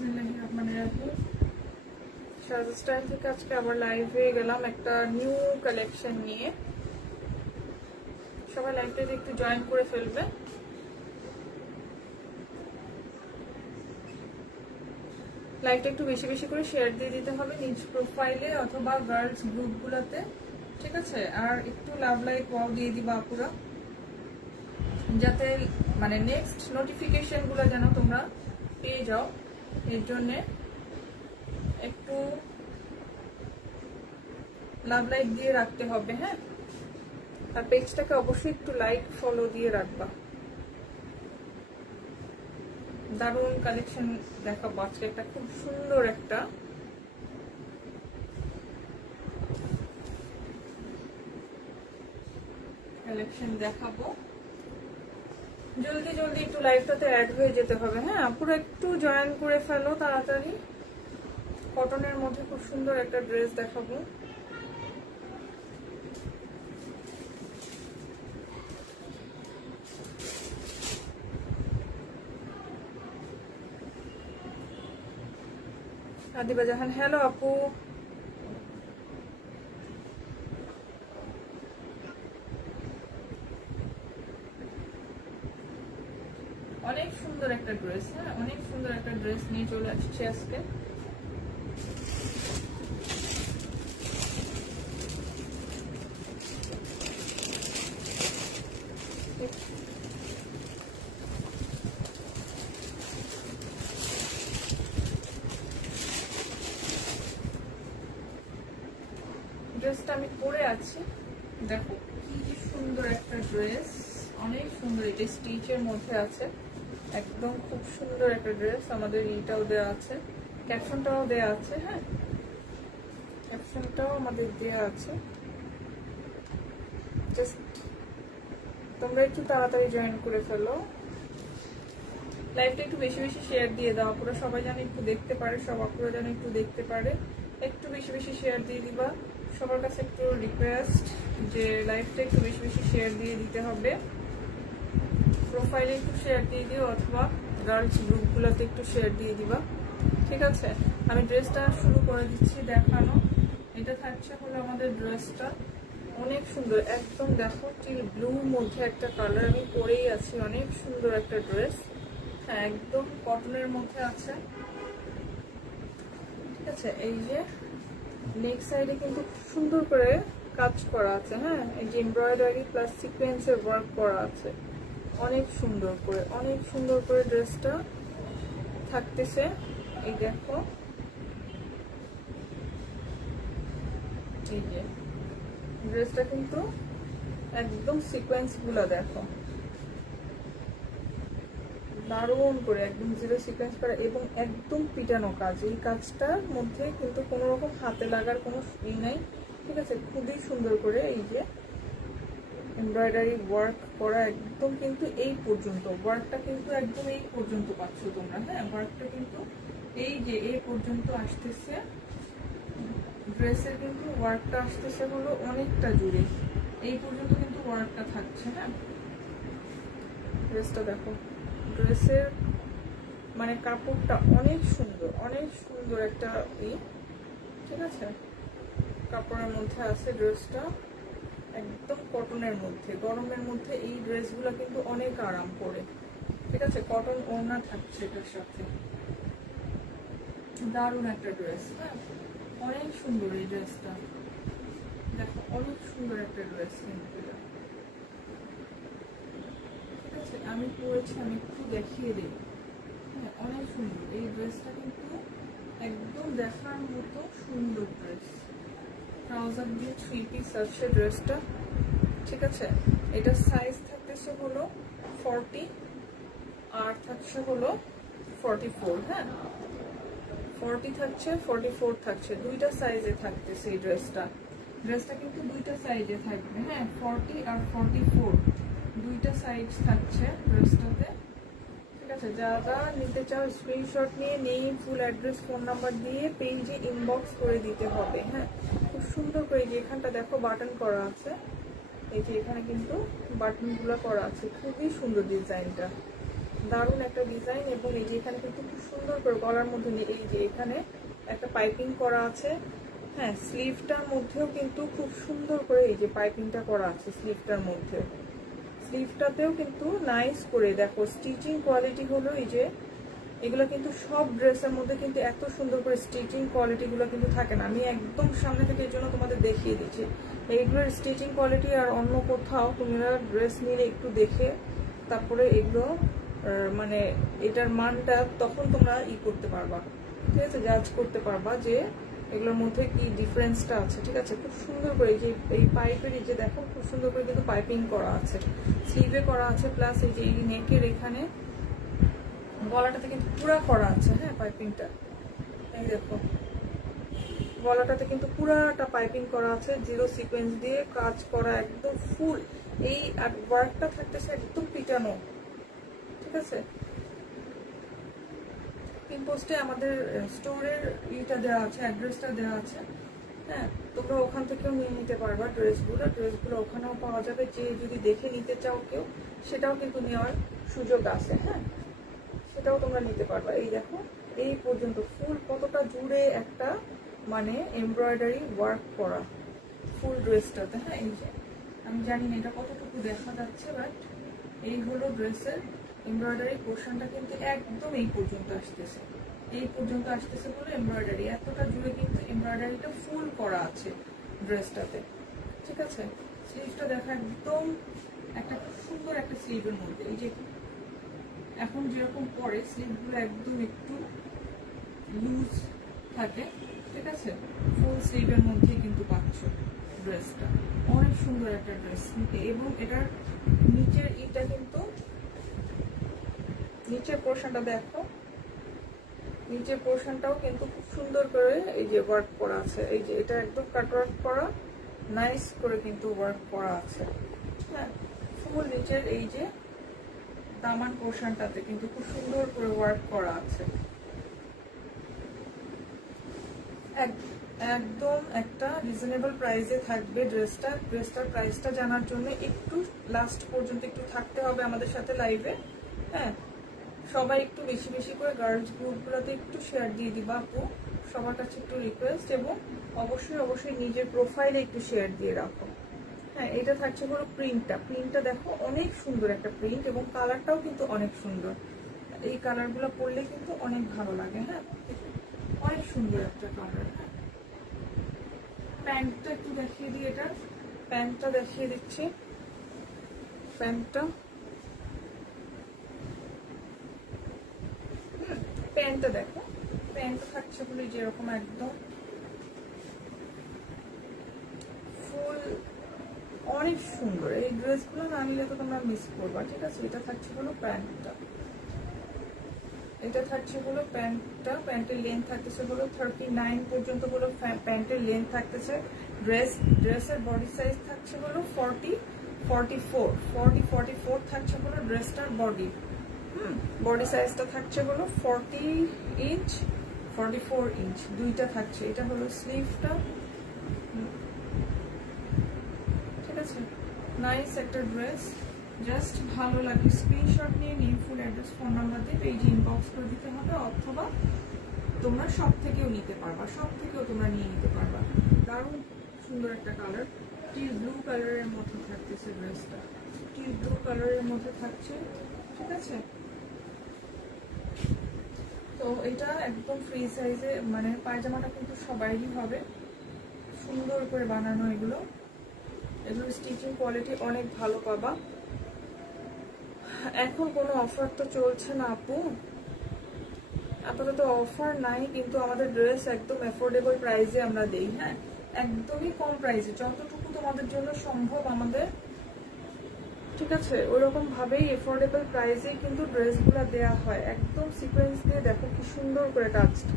বিসমিল্লাহিররহমানিররহিম। Shahzad style থেকে আজকে আবার লাইভে গেলাম একটা নিউ কালেকশন নিয়ে। সবাই লাইভটাতে একটু জয়েন করে ফেলবে। লাইভটা একটু বেশি বেশি করে শেয়ার দিয়ে দিতে হবে নিজ প্রোফাইলে অথবা গার্লস গ্রুপগুলোতে, ঠিক আছে? আর একটু লাভ লাইক ওয়াও দিয়ে দিবা আপুরা, যাতে মানে নেক্সট নোটিফিকেশনগুলো যেন তোমরা পেয়ে যাও। এর জন্যে একটু লাভ লাইক দিয়ে রাখতে হবে, হ্যাঁ? আর পেজটাকে অবশ্যই একটু লাইক ফলো দিয়ে রাখবা। দারুণ কালেকশন দেখাবো আজকে, একটা খুব সুন্দর একটা কালেকশন দেখাবো। জলদি জলদি একটু লাইভটাতে অ্যাড হয়ে যেতে হবে, হ্যাঁ? পুরো একটু জয়েন করে ফেলো তাড়াতাড়ি। কটনের মধ্যে খুব সুন্দর একটা ড্রেস দেখাবো। আদিবা জাহান, হ্যালো আপু। অনেক সুন্দর একটা ড্রেস, হ্যাঁ, অনেক সুন্দর একটা ড্রেস নিয়ে চলে আসছে আজকে। ড্রেসটা আমি পরে আছি, দেখো কি সুন্দর একটা ড্রেস, অনেক সুন্দর। এটা স্টিচের মধ্যে আছে, একদম খুব সুন্দর একটা ড্রেস। আমাদের এইটাও দেয়া আছে, ক্যাপশনটাও দেয়া আছে, হ্যাঁ, ক্যাপশনটাও আমাদের দেয়া আছে। জাস্ট তোমরা একটু তাড়াতাড়ি জয়েন করে ফেলো, লাইভটা একটু বেশি বেশি শেয়ার দিয়ে দাও পুরো, সবাই যেন একটু দেখতে পারে, সব আপুরা যেন একটু দেখতে পারে। একটু বেশি বেশি শেয়ার দিয়ে দিবা। সবার কাছে একটু রিকোয়েস্ট যে লাইভটা একটু বেশি বেশি শেয়ার দিয়ে দিতে হবে। প্রোফাইলে একটু শেয়ার দিয়ে দিও অথবা গার্লস গ্রুপগুলোতে একটু শেয়ার দিয়ে দিবা, ঠিক আছে? আমি ড্রেসটা শুরু করে দিচ্ছি দেখানো। এটা থাকছে হলো আমাদের ড্রেসটা, অনেক সুন্দর, একদম দেখো টিল ব্লুর মধ্যে একটা কালার আমি পরেই আছি। অনেক সুন্দর একটা ড্রেস, হ্যাঁ, একদম কটনের মধ্যে আছে, ঠিক আছে? এই যে নেক সাইডে কিন্তু সুন্দর করে কাজ করা আছে, হ্যাঁ, এই যে এমব্রয়ডারি প্লাস সিকোয়েন্সের ওয়ার্ক করা আছে, অনেক সুন্দর করে, অনেক সুন্দর করে ড্রেসটা থাকতেছে। এই দেখো, এই যে ড্রেসটা কিন্তু একদম সিকোয়েন্স গুলো দেখো দারুণ করে, একদম জিরো সিকোয়েন্স করা এবং একদম পিটানো কাজ। এই কাজটার মধ্যে কিন্তু কোনো রকম হাতে লাগার কোনো ই নাই, ঠিক আছে? খুবই সুন্দর করে এই যে এমব্রয়ডারি ওয়ার্ক করা, একদম কিন্তু এই পর্যন্ত ওয়ার্কটা কিন্তু একদম এই পর্যন্ত পাচ্ছ তোমরা, হ্যাঁ? ওয়ার্কটা কিন্তু এই যে এই পর্যন্ত আসতেছে, ড্রেসের কিন্তু ওয়ার্কটা আসতেছে হলো অনেকটা জুড়ে, এই পর্যন্ত কিন্তু ওয়ার্কটা থাকছে, হ্যাঁ? ড্রেসটা দেখো, ড্রেসের মানে কাপড়টা অনেক সুন্দর, অনেক সুন্দর একটা ঠিক আছে? কাপড়ের মধ্যে আছে ড্রেসটা, একদম কটনের মধ্যে। গরমের মধ্যে এই ড্রেসগুলো কিন্তু অনেক আরাম করে, ঠিক আছে? কটন ওড়না থাকছে এটার সাথে, দারুণ একটা ড্রেস, হ্যাঁ, অনেক সুন্দর এই ড্রেসটা দেখো, অনেক সুন্দর একটা ড্রেস কিন্তু এটা, ঠিক আছে? আমি পরেছি, আমি একটু দেখিয়ে দিই, হ্যাঁ, অনেক সুন্দর এই ড্রেসটা কিন্তু, একদম দেখার মতো সুন্দর ড্রেস। ট্রাউজার দিয়ে 3 পিস আছে ড্রেসটা, ঠিক আছে? এটা সাইজ থাকতেছে হলো 40 আর থাকছে হলো 44, হ্যাঁ, 40 থাকছে, 44 থাকছে, দুইটা সাইজে থাকতেছে এই ড্রেসটা। ড্রেসটা কিন্তু দুইটা সাইজে থাকবে, হ্যাঁ, 40 আর 44 দুইটা সাইজ থাকছে ড্রেসটাতে, ঠিক আছে? যারা নিতে চাও স্ক্রিনশট নিয়ে name, full address, phone number দিয়ে পেজে ইনবক্স করে দিতে হবে, হ্যাঁ? খুব সুন্দর করে, যে এখানটা দেখো বাটন করা আছে, এই যে এখানে কিন্তু বাটনগুলো করা আছে, খুবই সুন্দর ডিজাইনটা, দারুণ একটা ডিজাইন। এবং এই যে এখানে কিন্তু খুব সুন্দর করে গলার মধ্যে এই যে এখানে একটা পাইপিং করা আছে। হ্যাঁ, স্লিভটার মধ্যেও কিন্তু খুব সুন্দর করে এই যে পাইপিংটা করা আছে স্লিভটার মধ্যে। স্লিভটাতেও কিন্তু নাইস করে দেখো স্টিচিং কোয়ালিটি হলো এই যে এগুলো কিন্তু সব ড্রেসের মধ্যে কিন্তু এত সুন্দর করে স্টিচিং কোয়ালিটিগুলো কিন্তু থাকে না। আমি একদম সামনে থেকে এর জন্য তোমাদের দেখিয়ে দিচ্ছি। এইগুলোর স্টিচিং কোয়ালিটি আর অন্য কোথাও তোমরা ড্রেস নিলে একটু দেখে তারপরে এগুলো মানে এটার মানটা তখন তোমরা করতে পারবা, ঠিক আছে, জাজ করতে পারবা যে এগুলোর মধ্যে কি ডিফারেন্সটা আছে। ঠিক আছে, খুব সুন্দর করে যে এই পাইপের এই যে দেখো খুব সুন্দর করে কিন্তু পাইপিং করা আছে, স্লিভে করা আছে, প্লাস এই যে এই নেকের এখানে গলাটাতে কিন্তু পুরা করা আছে। হ্যাঁ, পাইপিংটা এই দেখো গলাটাতে কিন্তু পুরাটা পাইপিং করা আছে, জিরো সিকোয়েন্স দিয়ে কাজ করা একদম ফুল। এই ওয়ার্কটা থাকতেছে একদম পিটানো। ঠিক আছে, পিন পোস্টে আমাদের স্টোরের ইটা দেওয়া আছে, অ্যাড্রেসটা দেওয়া আছে। হ্যাঁ, তোমরা ওখান থেকেও নিয়ে নিতে পারবা ড্রেসগুলো ওখানেও পাওয়া যাবে। যে যদি দেখে নিতে চাও কেউ সেটাও কিন্তু নেওয়ার সুযোগ আছে। হ্যাঁ, সেটাও তোমরা নিতে পারবা। এই দেখো এই পর্যন্ত ফুল কতটা জুড়ে একটা মানে এমব্রয়ডারি ওয়ার্ক করা ফুল ড্রেসটাতে। হ্যাঁ, এই যে আমি জানি না এটা কতটুকু দেখা যাচ্ছে, বাট এই হলো ড্রেসের এমব্রয়ডারি পোর্শনটা কিন্তু একদম এই পর্যন্ত আসতেছে, বলে এমব্রয়ডারি এতটা জুড়ে কিন্তু এমব্রয়ডারিটা ফুল করা আছে ড্রেসটাতে। ঠিক আছে, স্লিভটা দেখা একদম একটা সুন্দর একটা স্লিভের মধ্যে। এই যে এখন যেরকম পরে স্লিভগুলো একদম একটু লুজ থাকে। ঠিক আছে, ফুল স্লিভের মধ্যে কিন্তু পাচ্ছ ড্রেসটা, অনেক সুন্দর একটা ড্রেস। এবং এটার নিচের ইটা কিন্তু নিচের পোর্শনটা দেখো, নিচের পোর্শনটাও কিন্তু খুব সুন্দর করে এই যে ওয়ার্ক করা আছে। এই যে এটা একদম কাট ওয়ার্ক করা, নাইস করে কিন্তু ওয়ার্ক করা আছে। হ্যাঁ, ফুল নিচের এই যে দামান পোর্শনটাতে কিন্তু খুব সুন্দর করে ওয়ার্ক করা আছে। একদম একটা রিজনেবল প্রাইসে থাকবে ড্রেসটার প্রাইসটা জানার জন্য একটু লাস্ট পর্যন্ত একটু থাকতে হবে আমাদের সাথে লাইভে। হ্যাঁ, সবাই একটু বেশি বেশি করে গার্লস গ্রুপগুলোতে একটু শেয়ার দিয়ে দিবা আপু, সবার কাছে একটু রিকোয়েস্ট। এবং অবশ্যই নিজের প্রোফাইলে একটু শেয়ার দিয়ে রাখো। হ্যাঁ, এটা থাকছে হলো প্রিন্টটা দেখো অনেক সুন্দর একটা প্রিন্ট, এবং কালারটাও কিন্তু অনেক সুন্দর। এই কালারগুলো পরলে কিন্তু অনেক ভালো লাগে। হ্যাঁ, অনেক সুন্দর একটা কালার। প্যান্টটা একটু দেখিয়ে দিই, এটা প্যান্টটা দেখিয়ে দিচ্ছি। প্যান্টটা দেখো, প্যান্টটা থাকছে বলে যেরকম একদম ফুল, অনেক সুন্দর। এই ড্রেসগুলো না নিলে তো তোমরা মিস করবা। ঠিক আছে, এটা থাকছে হলো প্যান্টটা, প্যান্টের লেন্থ থাকতেছে হলো 39 পর্যন্ত হলো প্যান্টের লেন্থ থাকতেছে। ড্রেসের বডি সাইজ থাকছে হলো 44 থাকছে হলো ড্রেসটার বডি সাইজটা থাকছে হলো 44 ইঞ্চ দুইটা থাকছে। এটা হলো স্লিভটা। ঠিক আছে, নাইস একটা ড্রেস, জাস্ট ভালো লাগে। স্ক্রিনশট নিয়ে নিয়ে ফুল অ্যাড্রেস ফোন নাম্বার দিয়ে পেজে ইনবক্স করে দিতে হবে, অথবা তোমরা সব থেকেও নিতে পারবা, তোমরা নিয়ে নিতে পারবা। দারুণ সুন্দর একটা কালার, টিল ব্লু কালারের মধ্যে থাকতেছে ড্রেসটা, থাকছে। ঠিক আছে, তো এটা একদম ফ্রি সাইজে, মানে পায়জামাটা কিন্তু সবাইরই হবে, সুন্দর করে বানানো। এগুলোর স্টিচিং কোয়ালিটি অনেক ভালো পাবা। এখন কোনো অফার তো চলছে না আপু, আপাতত অফার নাই, কিন্তু আমাদের ড্রেস একদম অ্যাফোর্ডেবল প্রাইসে আমরা দেই। হ্যাঁ, একদমই কম প্রাইসে, যতটুকু তোমাদের জন্য সম্ভব আমাদের। ঠিক আছে, ওইরকম ভাবেই অ্যাফোর্ডেবল প্রাইসে কিন্তু ড্রেসগুলো দেওয়া হয়। একদম সিকোয়েন্স দিয়ে দেখো কি সুন্দর করে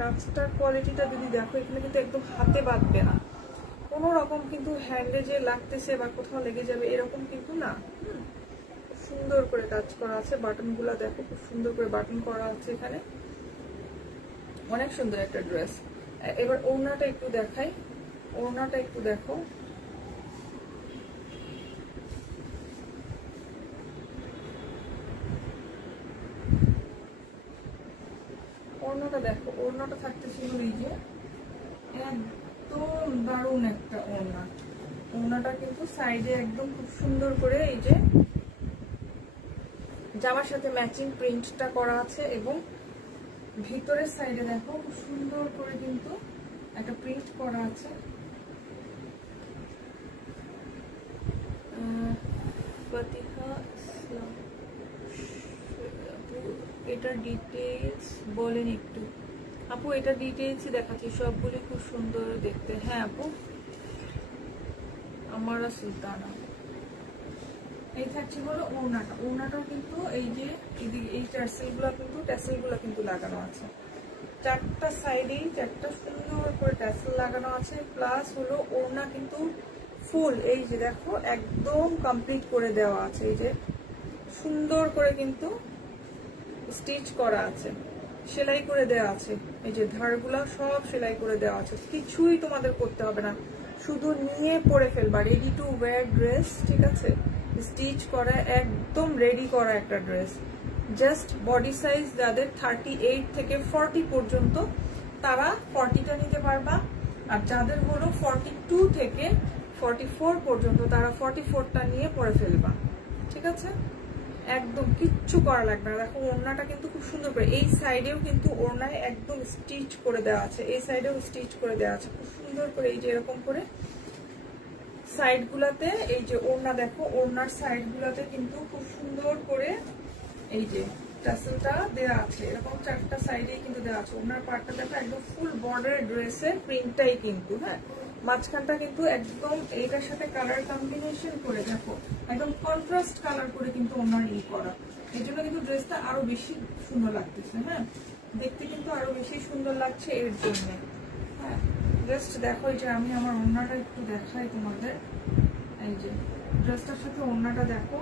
কাজটার কোয়ালিটিটা যদি দেখো, এখানে কিন্তু একদম হাতে বাঁধবে না, কোনো রকম কিন্তু হ্যান্ডে যে লাগতেছে বা কোথাও লেগে যাবে এরকম কিন্তু না। সুন্দর করে কাজ করা আছে, বাটনগুলো দেখো খুব সুন্দর করে বাটন করা আছে এখানে, অনেক সুন্দর একটা ড্রেস। এবার ওড়নাটা একটু দেখাই, ওড়নাটা একটু দেখো, ওড়নাটা থাকতেছিল এই যে একদম দারুণ একটা ওড়না। ওড়নাটা কিন্তু সাইডে একদম খুব সুন্দর করে এই যে জামার সাথে ম্যাচিং প্রিন্টটা করা আছে, এবং ভিতরের সাইডে দেখো খুব সুন্দর করে কিন্তু একটা প্রিন্ট করা আছে। এটার ডিটেইলস বলেন একটু আপু। এটা ডিটেইলসই দেখাচ্ছি, সবগুলি খুব সুন্দর দেখতে। হ্যাঁ আপু, আমারা সুলতানা। এই থাকছে হলো ওড়নাটা। ওড়নাটাও কিন্তু এই যে এই ট্যাসেলগুলো কিন্তু লাগানো আছে, চারটা সাইডেই চারটা সুন্দর করে ট্যাসেল লাগানো আছে। প্লাস হলো ওড়না কিন্তু ফুল এই যে দেখো একদম কমপ্লিট করে দেওয়া আছে, এই যে সুন্দর করে কিন্তু স্টিচ করা আছে, সেলাই করে দেওয়া আছে। এই যে ধারগুলা সব সেলাই করে দেওয়া আছে, কিছুই তোমাদের করতে হবে না, শুধু নিয়ে পরে ফেলবা। রেডি টু ওয়্যার ড্রেস, ঠিক আছে, স্টিচ করা একদম রেডি করা একটা ড্রেস। জাস্ট বডি সাইজ যাদের 38 থেকে 40 পর্যন্ত তারা 40টা নিতে পারবা, আর যাদের হলো 42 থেকে 44 পর্যন্ত তারা 44টা নিয়ে পরে ফেলবা, ঠিক আছে। একদম কিচ্ছু করা লাগবে না। দেখো ওড়নাটা কিন্তু খুব সুন্দর করে এই সাইডেও কিন্তু ওড়নায় একদম স্টিচ করে দেওয়া আছে, এই সাইডেও স্টিচ করে দেওয়া আছে খুব সুন্দর করে। এই যে এরকম করে সাইড গুলাতে এই যে ওড়না দেখো, ওড়নার সাইড গুলাতে কিন্তু খুব সুন্দর করে এই যে টাসেলটা দেওয়া আছে, এরকম চারটা সাইডে কিন্তু দেওয়া আছে। ওড়নার পার্টটা দেখো একদম ফুল বর্ডার ড্রেসের প্রিন্টটাই কিন্তু, হ্যাঁ, মাঝখানটা কিন্তু একদম এইটার সাথে কালার কম্বিনেশন করে দেখো একদম কন্ট্রাস্ট কালার করে কিন্তু ওড়নার করা, এই জন্য কিন্তু ড্রেসটা আরো বেশি সুন্দর লাগতেছে। হ্যাঁ, দেখতে কিন্তু আরো বেশি সুন্দর লাগছে এর জন্য। হ্যাঁ, জাস্ট দেখো এই যে আমি আমার ওড়নাটা একটু দেখাই তোমাদের। এই যে ড্রেসটার সাথে ওড়নাটা দেখো,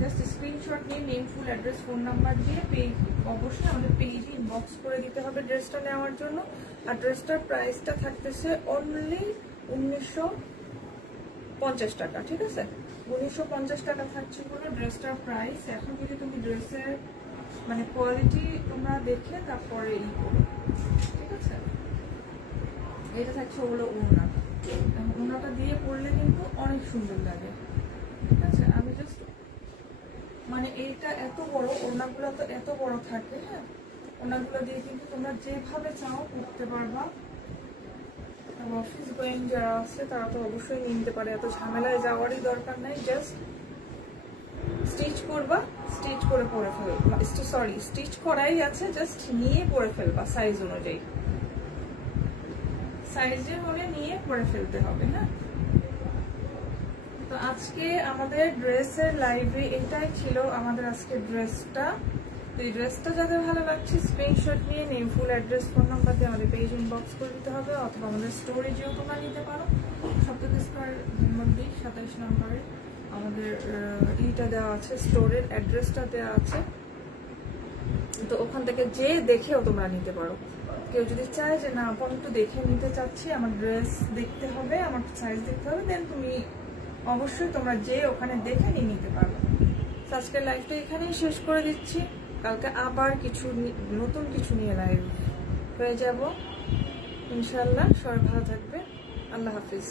জাস্ট স্ক্রিনশট নিয়ে name, full address, phone number দিয়ে অবশ্যই আমাদের পেজে ইনবক্স করে দিতে হবে ড্রেসটা নেওয়ার জন্য। আর ড্রেসটার প্রাইসটা থাকতেছে অনলি 1950 টাকা, ঠিক আছে। 1950 টাকা থাকছে হলো ড্রেসটার প্রাইস। এখন যদি তুমি ড্রেসের মানে কোয়ালিটি তোমরা দেখে তারপরে করো, ঠিক আছে। এটা থাকছে হলো ওড়নাটা, ওড়নাটা দিয়ে পরলে কিন্তু অনেক সুন্দর লাগে, ঠিক আছে। আমি জাস্ট মানে এইটা এত বড়, ওড়নাগুলো তো এত বড় থাকে, হ্যাঁ, ওড়নাগুলো দিয়ে কিন্তু তোমরা যেভাবে চাও পরতে পারবা। অফিস গোয়িং যারা আছে তারা তো অবশ্যই নিতে পারে, এত ঝামেলায় যাওয়ারই দরকার নাই। জাস্ট স্টিচ করবা, স্টিচ করে পরে ফেলবা, স্টিচ করাই আছে, জাস্ট নিয়ে পরে ফেলবা সাইজ অনুযায়ী, সাইজে হলে নিয়ে পরে ফেলতে হবে। হ্যাঁ, তো আজকে আমাদের ড্রেসের লাইভে এটাই ছিল আমাদের আজকে ড্রেসটা। তো এই ড্রেসটা যাদের ভালো লাগছে স্ক্রিনশট নিয়ে name, full address, phone number দিয়ে আমাদের পেজ ইনবক্স করে দিতে হবে, অথবা আমাদের স্টোরেজেও তোমরা নিতে পারো। সপ্তাহ স্কোয়ার 27 নম্বরে আমাদের ইটা দেওয়া আছে, স্টোরের অ্যাড্রেসটা দেওয়া আছে, তো ওখান থেকে যে দেখেও তোমরা নিতে পারো। কেউ যদি চায় যে না আপন একটু দেখে নিতে চাচ্ছি, আমার ড্রেস দেখতে হবে, আমার সাইজ দেখতে হবে, দেন তুমি অবশ্যই তোমরা যে ওখানে দেখে নিয়ে নিতে পারো। আজকের লাইভটা এখানেই শেষ করে দিচ্ছি, কালকে আবার নতুন কিছু নিয়ে লাইভ হয়ে যাব ইনশাল্লাহ। সবাই ভালো থাকবে, আল্লাহ হাফিজ।